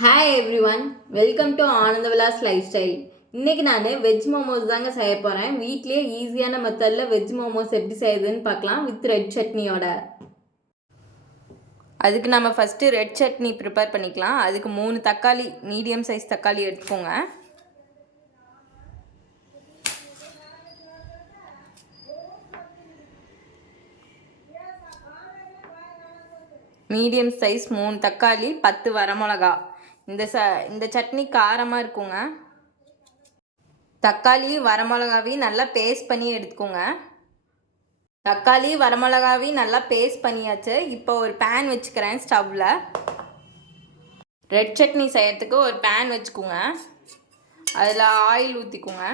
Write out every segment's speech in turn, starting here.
Hi every one, welcome to Ananda Vilas life style. இன்றைக்கி non veg momos தாங்க செய்ய போகிறேன். வீட்லேயே ஈஸியான மெத்தடில் வெஜ் மோமோஸ் எப்படி செய்யுதுன்னு பார்க்கலாம் வித் ரெட் சட்னியோட. அதுக்கு நம்ம ஃபஸ்ட்டு ரெட் சட்னி ப்ரிப்பேர் பண்ணிக்கலாம். அதுக்கு 3 தக்காளி, மீடியம் சைஸ் தக்காளி எடுத்துக்கோங்க. மீடியம் சைஸ் 3 தக்காளி, 10 வரமிளகா. இந்த சட்னி காரமாக இருக்குங்க. தக்காளி வரமிளகாவையும் நல்லா பேஸ்ட் பண்ணி எடுத்துக்கோங்க. தக்காளி வரமிளகாவையும் நல்லா பேஸ்ட் பண்ணியாச்சு. இப்போ ஒரு பேன் வச்சுக்கிறேன் ஸ்டவ்வில். ரெட் சட்னி செய்யறதுக்கு ஒரு பேன் வச்சுக்கோங்க. அதில் ஆயில் ஊற்றிக்கோங்க.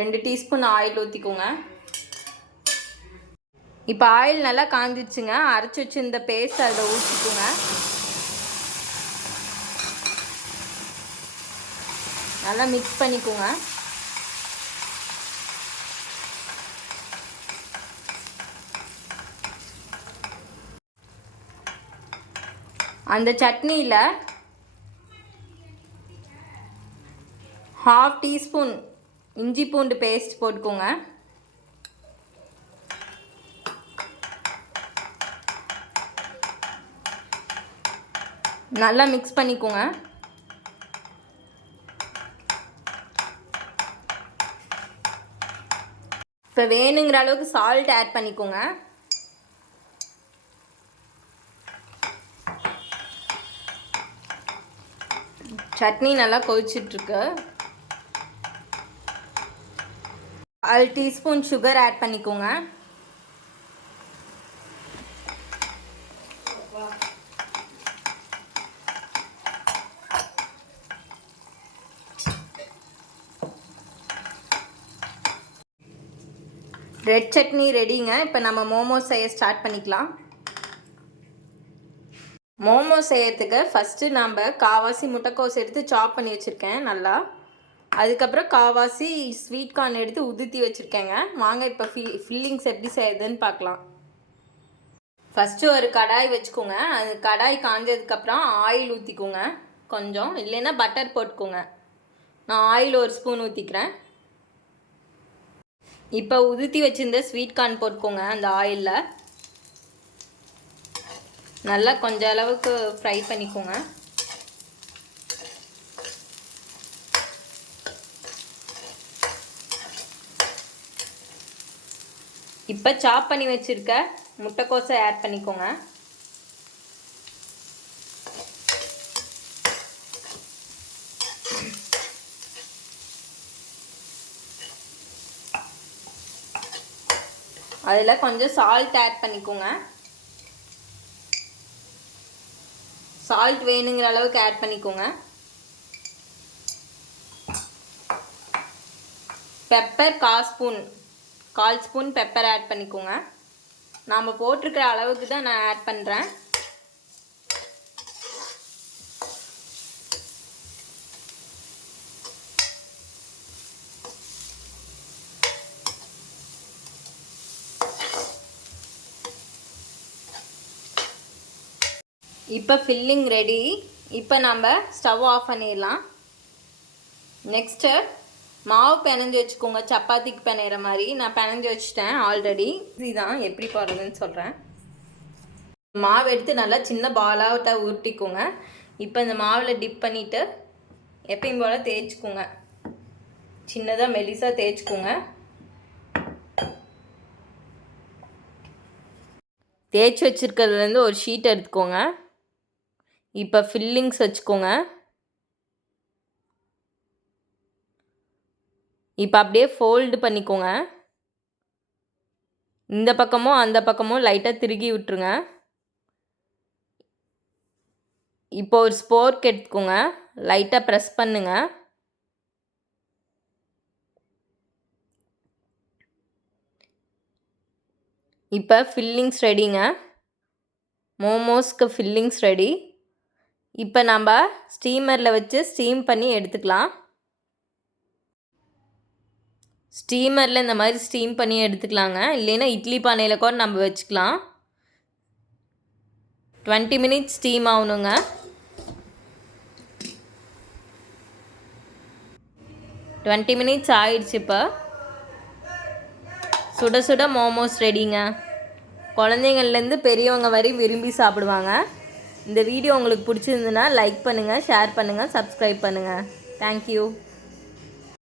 ரெண்டு டீஸ்பூன் ஆயில் ஊற்றிக்கோங்க. இப்போ ஆயில் நல்லா காஞ்சிச்சுங்க. அரைச்சி வச்சு இந்த பேஸ்ட் அதில் ஊற்றிக்கோங்க. நல்லா மிக்ஸ் பண்ணிக்கோங்க. அந்த சட்னியில் 1/2 டீஸ்பூன் இஞ்சி பூண்டு பேஸ்ட் போட்டுக்கோங்க. நல்லா மிக்ஸ் பண்ணிக்கோங்க. இப்போ வேணுங்கிற அளவுக்கு சால்ட் ஆட் பண்ணிக்கோங்க. சட்னி நல்லா கொதிச்சிட்ருக்கு. 1/2 டீஸ்பூன் சுகர் ஆட் பண்ணிக்கோங்க. ரெட் சட்னி ரெடிங்க. இப்போ நம்ம மோமோஸ் செய்ய ஸ்டார்ட் பண்ணிக்கலாம். மோமோஸ் செய்யறதுக்கு ஃபஸ்ட்டு நம்ம காவாசி முட்டைக்கோஸ் எடுத்து சாப் பண்ணி வச்சுருக்கேன் நல்லா. அதுக்கப்புறம் காவாசி ஸ்வீட் கார்ன் எடுத்து உதுத்தி வச்சுருக்கேங்க. வாங்க இப்போ ஃபில்லிங்ஸ் எப்படி செய்யுதுன்னு பார்க்கலாம். ஃபஸ்ட்டு ஒரு கடாய் வச்சுக்கோங்க. அது கடாய் காஞ்சதுக்கப்புறம் ஆயில் ஊற்றிக்கோங்க. கொஞ்சம் இல்லைன்னா பட்டர் போட்டுக்கோங்க. நான் ஆயில் 1 ஸ்பூன் ஊற்றிக்கிறேன். இப்போ உதுத்தி வச்சுருந்த ஸ்வீட் கார்ன் போட்டுக்கோங்க. அந்த ஆயிலில் நல்லா கொஞ்சம் அளவுக்கு ஃப்ரை பண்ணிக்கோங்க. இப்போ சாப் பண்ணி வச்சுருக்க முட்டைக்கோஸை ஆட் பண்ணிக்கோங்க. அதில் கொஞ்சம் சால்ட் ஆட் பண்ணிக்கோங்க. சால்ட் வேணுங்கிற அளவுக்கு ஆட் பண்ணிக்கோங்க. பெப்பர் 1/4 ஸ்பூன் பெப்பர் ஆட் பண்ணிக்கோங்க. நாம் போட்டிருக்கிற அளவுக்கு தான் நான் ஆட் பண்ணுறேன். இப்போ ஃபில்லிங் ரெடி. இப்போ நம்ம ஸ்டவ் ஆஃப் பண்ணிடலாம். நெக்ஸ்ட்டு மாவு பிணைஞ்சி வச்சுக்கோங்க. சப்பாத்திக்கு பிணையிற மாதிரி நான் பிணைஞ்சி வச்சுட்டேன் ஆல்ரெடி. இதுதான் எப்படி போடுறதுன்னு சொல்கிறேன். மாவு எடுத்து நல்லா சின்ன பாலாக உருட்டிக்கோங்க. இப்போ இந்த மாவில் டிப் பண்ணிவிட்டு எப்பயும் போல் தேய்ச்சிக்கோங்க. சின்னதாக மெலிசாக தேய்ச்சிக்கோங்க. தேய்ச்சி வச்சுருக்கிறதுலேருந்து ஒரு ஷீட் எடுத்துக்கோங்க. இப்போ ஃபில்லிங்ஸ் வச்சுக்கோங்க. இப்போ அப்படியே ஃபோல்டு பண்ணிக்கோங்க. இந்த பக்கமும் அந்த பக்கமும் லைட்டாக திருகி விட்டுருங்க. இப்போ ஒரு ஸ்போர்க் எடுத்துக்கோங்க. லைட்டாக ப்ரெஸ் பண்ணுங்க. இப்போ ஃபில்லிங்ஸ் ரெடிங்க. மோமோஸ்க்கு ஃபில்லிங்ஸ் ரெடி. இப்போ நம்ம ஸ்டீமரில் வச்சு ஸ்டீம் பண்ணி எடுத்துக்கலாம். ஸ்டீமரில் இந்த மாதிரி ஸ்டீம் பண்ணி எடுத்துக்கலாங்க. இல்லைன்னா இட்லி பானையில் கூட நம்ம வச்சுக்கலாம். 20 மினிட்ஸ் ஸ்டீம் ஆகணுங்க. மினிட்ஸ் ஆயிடுச்சு. இப்போ சுட சுட மோமோஸ் ரெடிங்க. குழந்தைங்கள்லேருந்து பெரியவங்க வரை விரும்பி சாப்பிடுவாங்க. இந்த வீடியோ உங்களுக்கு பிடிச்சிருந்துன்னா லைக் பண்ணுங்கள், ஷேர் பண்ணுங்கள், சப்ஸ்கிரைப் பண்ணுங்கள். தேங்க்யூ.